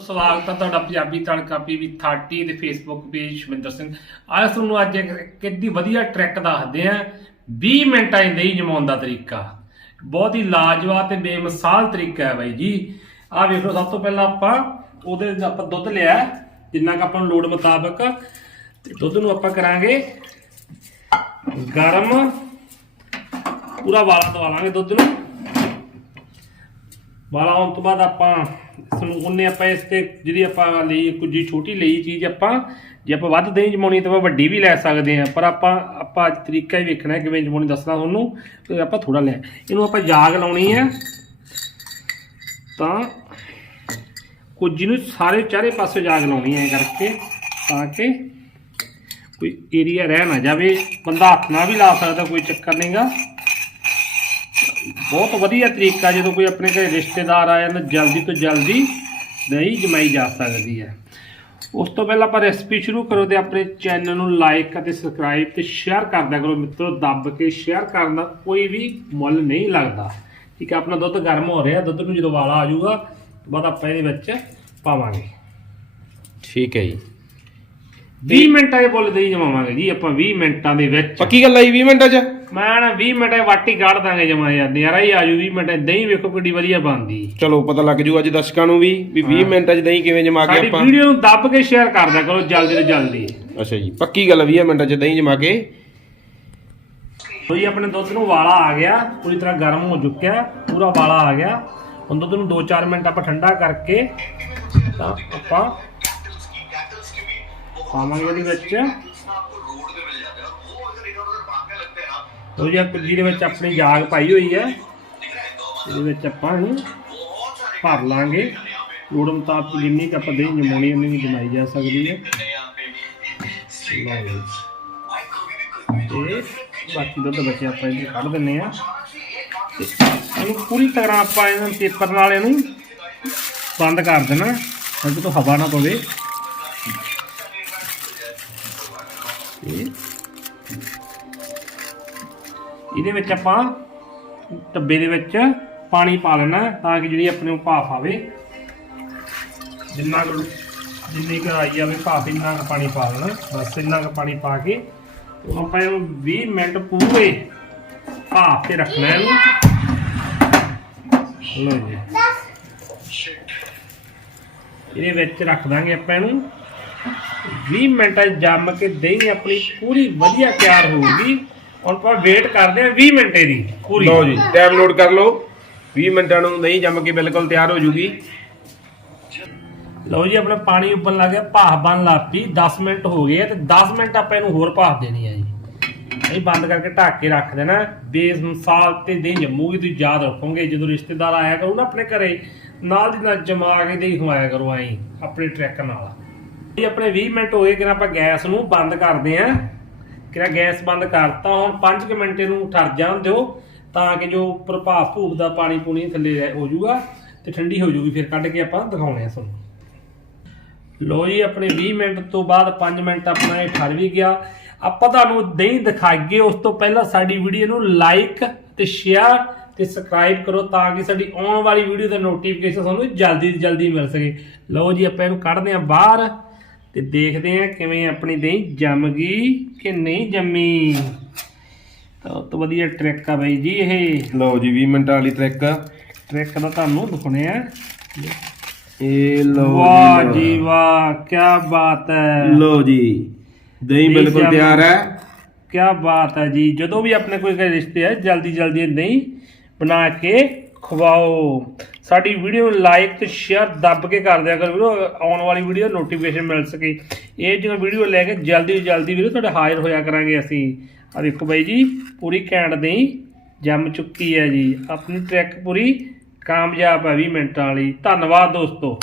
ਸਵਾਗਤ ਹੈ ਤੁਹਾਡਾ ਪੰਜਾਬੀ ਤੜਕਾ ਪੀਵੀ 30 ਦੇ ਫੇਸਬੁੱਕ ਪੇਜ ਸ਼ਵਿੰਦਰ ਸਿੰਘ। ਅੱਜ ਤੁਹਾਨੂੰ ਅੱਜ ਇੱਕ ਕਿੰਨੀ ਵਧੀਆ ਟ੍ਰਿਕ ਦੱਸਦੇ ਆ। 20 ਮਿੰਟਾਂ ਦੇ ਦਹੀਂ ਜਮਾਉਣ ਦਾ ਤਰੀਕਾ। ਬਹੁਤ ਹੀ ਲਾਜਵਾਬ ਤੇ ਬੇਮਿਸਾਲ ਤਰੀਕਾ ਹੈ ਬਾਈ ਜੀ। ਆਹ ਵੇਖੋ ਸਭ ਤੋਂ ਪਹਿਲਾਂ ਆਪਾਂ ਉਹਦੇ ਆਪਾਂ ਦੁੱਧ ਲਿਆ, ਜਿੰਨਾ ਕੁ ਆਪਾਂ ਨੂੰ ਲੋੜ ਮੁਤਾਬਕ। ਤੇ ਦੁੱਧ ਨੂੰ ਆਪਾਂ ਕਰਾਂਗੇ ਗਰਮ। ਪੂਰਾ ਵਾਲਾ ਦਵਾਲਾਂਗੇ ਦੁੱਧ ਨੂੰ। ਵਾਲਾ ਆਉਣ ਤੋਂ ਬਾਅਦ ਆਪਾਂ ਇਸ ਨੂੰ ਆਪਾਂ ਇਸ ਤੇ ਜਿਹੜੀ ਆਪਾਂ ਲਈ, ਕੁਝ ਛੋਟੀ ਲਈ ਚੀਜ਼ ਆਪਾਂ, ਜੇ ਆਪਾਂ ਵੱਧ ਦਹੀਂ ਜਮਾਉਣੀ ਤਾਂ ਆਪਾਂ ਵੱਡੀ ਵੀ ਲੈ ਸਕਦੇ ਹਾਂ, ਪਰ ਆਪਾਂ ਆਪਾਂ ਅੱਜ ਤਰੀਕਾ ਹੀ ਵੇਖਣਾ ਕਿਵੇਂ ਜਮਾਉਣੀ ਦੱਸਣਾ ਤੁਹਾਨੂੰ, ਤੇ ਆਪਾਂ ਥੋੜਾ ਲੈ, ਇਹਨੂੰ ਆਪਾਂ ਜਾਗ ਲਾਉਣੀ ਹੈ, ਤਾਂ ਕੁਝ ਨੂੰ ਸਾਰੇ ਚਾਰੇ ਪਾਸੇ ਜਾਗ ਲਾਉਣੀ ਹੈ ਐਂ ਕਰਕੇ, ਤਾਂ ਕਿ ਕੋਈ ਏਰੀਆ ਰਹਿ ਨਾ ਜਾਵੇ, ਬੰਦਾ ਹੱਥ ਨਾਲ ਵੀ ਲਾ ਸਕਦਾ, ਕੋਈ ਚੱਕਰ ਨਹੀਂਗਾ ਬਹੁਤ ਵਧੀਆ ਤਰੀਕਾ ਜਦੋਂ ਕੋਈ ਆਪਣੇ ਘਰੇ ਰਿਸ਼ਤੇਦਾਰ ਆ ਜਾਂਦਾ ਜਲਦੀ ਤੋਂ ਜਲਦੀ ਦਹੀਂ ਜਮਾਈ ਜਾ ਸਕਦੀ ਹੈ। ਉਸ ਤੋਂ ਪਹਿਲਾਂ ਆਪਾਂ ਰੈਸਪੀ ਸ਼ੁਰੂ ਕਰੋ ਤੇ ਆਪਣੇ ਚੈਨਲ ਨੂੰ ਲਾਈਕ ਅਤੇ ਸਬਸਕ੍ਰਾਈਬ ਤੇ ਸ਼ੇਅਰ ਕਰਦਿਆ ਕਰੋ ਮਿੱਤਰੋ ਦੱਬ ਕੇ ਸ਼ੇਅਰ ਕਰਨ ਦਾ ਕੋਈ ਵੀ ਮੁੱਲ ਨਹੀਂ ਲੱਗਦਾ। ਠੀਕ ਹੈ ਆਪਣਾ ਦੁੱਧ ਗਰਮ ਹੋ ਰਿਹਾ ਦੁੱਧ ਨੂੰ ਜਦੋਂ ਵਾਲਾ ਆ ਜਾਊਗਾ ਬਾਅਦ ਆਪਾਂ ਇਹਦੇ ਵਿੱਚ ਪਾਵਾਂਗੇ। ਠੀਕ ਹੈ ਜੀ। 20 ਮਿੰਟਾਂ ਦੇ ਬੁੱਲ ਦਹੀਂ ਜਮਾਵਾਂਗੇ ਜੀ ਆਪਾਂ 20 ਮਿੰਟਾਂ ਦੇ ਵਿੱਚ। ਪੱਕੀ ਗੱਲ ਆਈ 20 ਮਿੰਟਾਂ 'ਚ? ਮੈਂ ਨਾ 20 ਮਿੰਟਾਂ ਵਾਟੀ ਕੱਢ ਦਾਂਗੇ ਜਮਾ ਯਾਰ ਨਜ਼ਾਰਾ ਹੀ ਆਜੂ 20 ਮਿੰਟਾਂ ਦਹੀਂ ਵੇਖੋ ਕਿੱਡੀ ਵਧੀਆ ਬਣਦੀ। ਚਲੋ ਪਤਾ ਲੱਗ ਜੂ ਅੱਜ ਦਰਸ਼ਕਾਂ ਨੂੰ ਵੀ ਵੀ 20 ਮਿੰਟਾਂ 'ਚ ਦਹੀਂ ਕਿਵੇਂ ਜਮਾ ਕੇ ਸਾਡੀ ਆਪਾਂ। ਵੀਡੀਓ ਨੂੰ ਦੱਬ ਕੇ ਸ਼ੇਅਰ ਕਰ ਦਿਆ ਕਰੋ ਜਲਦੀ ਤੋਂ ਜਲਦੀ। ਅੱਛਾ ਜੀ ਪੱਕੀ ਗੱਲ 20 ਮਿੰਟਾਂ 'ਚ ਦਹੀਂ ਜਮਾ ਕੇ। ਕੋਈ ਆਪਣੇ ਦੁੱਧ ਨੂੰ ਵਾਲਾ ਆ ਗਿਆ ਪੂਰੀ ਤਰ੍ਹਾਂ ਗਰਮ ਹੋ ਚੁੱਕਿਆ ਪੂਰਾ ਵਾਲਾ ਆ ਗਿਆ। ਹੁਣ ਦੁੱਧ ਨੂੰ 2-4 ਮਿੰਟ ਆਪਾਂ ਠੰਡਾ ਕਰਕੇ ਤਾਂ ਆਪਾਂ ਪਾਵਾਂਗੇ ਇਹਦੇ ਵਿੱਚ। ਉਹ ਜਿਹਾ ਆਪਾਂ ਜਿਹਦੇ ਵਿੱਚ ਆਪਣੀ ਜਾਗ ਪਾਈ ਹੋਈ ਹੈ। ਇਹਦੇ ਵਿੱਚ ਆਪਾਂ ਇਹਨੂੰ ਭਰ ਲਾਂਗੇ। ਲੋੜ ਮੁਤਾਬਕ ਜਿੰਨੀ ਕੁ ਆਪਾਂ ਦੇ ਨਿਮੋਨੀ ਉਨੀ ਹੀ ਜਮਾਈ ਜਾ ਸਕਦੀ ਹੈ। ਲਓ ਤੇ ਬਾਕੀ ਦੁੱਧ ਬਚਿਆ ਆਪਾਂ ਇਹਨੂੰ ਕੱਢ ਦਿੰਨੇ ਆ ਤੇ ਇਹਨੂੰ ਪੂਰੀ ਤਰ੍ਹਾਂ ਆਪਾਂ ਇਹਨੂੰ ਪੇਪਰ ਨਾਲ ਇਹਨੂੰ ਬੰਦ ਕਰ ਦੇਣਾ। ਤਾਂ ਕਿ ਤੋਂ ਹਵਾ ਨਾ ਪਵੇ। ਤੇ ਇਹਦੇ ਵਿੱਚ ਆਪਾਂ ਟੱਬੇ ਦੇ ਵਿੱਚ ਪਾਣੀ ਪਾ ਲੈਣਾ ਤਾਂ ਕਿ ਜਿਹੜੀ ਆਪਣੇ ਨੂੰ ਭਾਫ ਆਵੇ। ਜਿੰਨਾ ਕੁ ਜਿੰਨੀ ਕੁ ਆਈ ਜਾਵੇ ਭਾਫ, ਇੰਨਾ ਕੁ ਪਾਣੀ ਪਾ ਲੈਣਾ। ਬਸ ਇੰਨਾ ਕੁ ਪਾਣੀ ਪਾ ਕੇ ਆਪਾਂ ਇਹਨੂੰ 20 ਮਿੰਟ ਪੂਰੇ ਭਾਫ ਤੇ ਰੱਖਣਾ ਇਹਨੂੰ। ਲਓ ਜੀ। ਇਹਦੇ ਵਿੱਚ ਰੱਖ ਦਾਂਗੇ ਆਪਾਂ ਇਹਨੂੰ। 20 ਮਿੰਟ ਜੰਮ ਕੇ ਦਹੀਂ ਆਪਣੀ ਪੂਰੀ ਵਧੀਆ ਤਿਆਰ ਹੋਊਗੀ। ਹੁਣ ਆਪਾਂ ਵੇਟ ਕਰਦੇ ਹਾਂ 20 ਮਿੰਟੇ ਦੀ ਪੂਰੀ। ਲਓ ਜੀ ਟਾਈਮ ਨੋਟ ਕਰ ਲਓ। 20 ਮਿੰਟਾਂ ਨੂੰ ਦਹੀਂ ਜੰਮ ਕੇ ਬਿਲਕੁਲ ਤਿਆਰ ਹੋ ਜੂਗੀ। ਲਓ ਜੀ ਆਪਣਾ ਪਾਣੀ ਉੱਬਲਣ ਲੱਗ ਗਿਆ ਭਾਫ ਬਣ ਲੱਗ ਪਈ 10 ਮਿੰਟ ਹੋ ਗਏ ਆ ਤੇ 10 ਮਿੰਟ ਆਪਾਂ ਇਹਨੂੰ ਹੋਰ ਭਾਫ ਦੇਣੀ ਹੈ ਜੀ। ਇਹ ਬੰਦ ਕਰਕੇ ਢੱਕ ਕੇ ਰੱਖ ਦੇਣਾ। ਬੇਮਿਸਾਲ ਤੇ ਦਹੀਂ ਜੰਮੂਗੀ ਤੁਸੀਂ ਯਾਦ ਰੱਖੋਗੇ ਜਦੋਂ ਰਿਸ਼ਤੇਦਾਰ ਆਇਆ ਕਰੂ ਨਾ ਆਪਣੇ ਘਰੇ ਨਾਲ ਦੀ ਨਾਲ ਜਮਾ ਕੇ ਦਹੀਂ ਖਵਾਇਆ ਕਰੋ ਐਂ ਆਪਣੇ ਟਰੈਕ ਨਾਲ। ਇਹ ਆਪਣੇ 20 ਮਿੰਟ ਹੋ ਗਏ ਕਿ ਆਪਾਂ ਗੈਸ ਨੂੰ ਬੰਦ ਕਰਦੇ ਆਂ ਕਿਰਾ ਗੈਸ ਬੰਦ ਕਰਤਾ, ਹੁਣ 5 ਮਿੰਟ ਇਹਨੂੰ ਠਰ ਜਾਣ ਦਿਓ, ਤਾਂ ਕਿ ਜੋ ਪ੍ਰਭਾਵ ਭੂਪ ਦਾ ਪਾਣੀ ਪੂਣੀ ਥੱਲੇ ਰਹਿ- ਹੋ ਜਾਊਗਾ ਤੇ ਠੰਡੀ ਹੋ ਜਾਊਗੀ। ਫਿਰ ਕੱਢ ਕੇ ਆਪਾਂ ਦਿਖਾਉਣੇ ਆ ਤੁਹਾਨੂੰ। ਲੋ ਜੀ, ਆਪਣੇ 20 ਮਿੰਟ ਤੋਂ ਬਾਅਦ 5 ਮਿੰਟ ਆਪਣਾ ਇਹ ਠਰ ਵੀ ਗਿਆ। ਆਪਾਂ ਤੁਹਾਨੂੰ ਦਹੀਂ ਦਿਖਾਈਏ, ਉਸ ਤੋਂ ਪਹਿਲਾਂ ਸਾਡੀ ਵੀਡੀਓ ਨੂੰ ਲਾਈਕ ਤੇ ਸ਼ੇਅਰ ਤੇ ਸਬਸਕ੍ਰਾਈਬ ਕਰੋ, ਤਾਂ ਕਿ ਸਾਡੀ ਆਉਣ ਵਾਲੀ ਵੀਡੀਓ ਦਾ ਨੋਟੀਫਿਕੇਸ਼ਨ ਤੁਹਾਨੂੰ ਜਲਦੀ ਤੋਂ ਜਲਦੀ ਮਿਲ ਸਕੇ। ਲਓ ਜੀ, ਆਪਾਂ ਇਹਨੂੰ ਕੱਢਦੇ ਹਾਂ ਬਾਹਰ। ਤੇ ਦੇਖਦੇ ਹਾਂ ਕਿਵੇਂ ਆਪਣੀ ਦਹੀਂ ਜੰਮ ਗਈ ਕਿ ਨਹੀਂ ਜੰਮੀ। ਤਾਂ ਉਹ ਤੋਂ ਵਧੀਆ ਟ੍ਰਿਕ ਆ ਬਾਈ ਜੀ ਇਹ। ਲਓ ਜੀ 20 ਮਿੰਟਾਂ ਵਾਲੀ ਟ੍ਰਿਕ ਟ੍ਰਿਕ ਦਾ ਤੁਹਾਨੂੰ ਦਿਖਾਉਣੇ ਆ। ਇਹ ਲਓ ਵਾਹ ਜੀ ਵਾਹ ਕੀ ਬਾਤ ਹੈ। ਲਓ ਜੀ ਦਹੀਂ ਦਹੀਂ ਬਿਲਕੁਲ ਤਿਆਰ ਹੈ। ਕਿਆ ਬਾਤ ਹੈ ਜੀ। ਜਦੋਂ ਵੀ ਆਪਣੇ ਕੋਈ ਰਿਸ਼ਤੇ ਹੈ ਜਲਦੀ ਜਲਦੀ ਨਹੀਂ ਬਣਾ ਕੇ ਖਵਾਓ। ਸਾਡੀ ਵੀਡੀਓ ਨੂੰ ਲਾਈਕ ਤੇ ਸ਼ੇਅਰ ਦੱਬ ਕੇ ਕਰ ਦਿਆ ਕਰੋ ਵੀਰੋ। ਆਉਣ ਵਾਲੀ ਵੀਡੀਓ ਨੋਟੀਫਿਕੇਸ਼ਨ ਮਿਲ ਸਕੇ। ਇਹ ਜਿਹੜਾ ਵੀਡੀਓ ਲੈ ਕੇ ਜਲਦੀ ਤੋਂ ਜਲਦੀ ਵੀਰੋ ਤੁਹਾਡੇ ਹਾਜ਼ਰ ਹੋਇਆ ਕਰਾਂਗੇ ਅਸੀਂ। ਆ ਦੇਖੋ ਬਾਈ ਜੀ, ਪੂਰੀ ਘੈਂਟ ਦਹੀਂ ਜੰਮ ਚੁੱਕੀ ਹੈ ਜੀ। ਆਪਣੀ ਟਰੈਕ ਪੂਰੀ ਕਾਮਯਾਬ ਹੈ 20 ਮਿੰਟਾਂ ਵਾਲੀ। ਧੰਨਵਾਦ ਦੋਸਤੋ।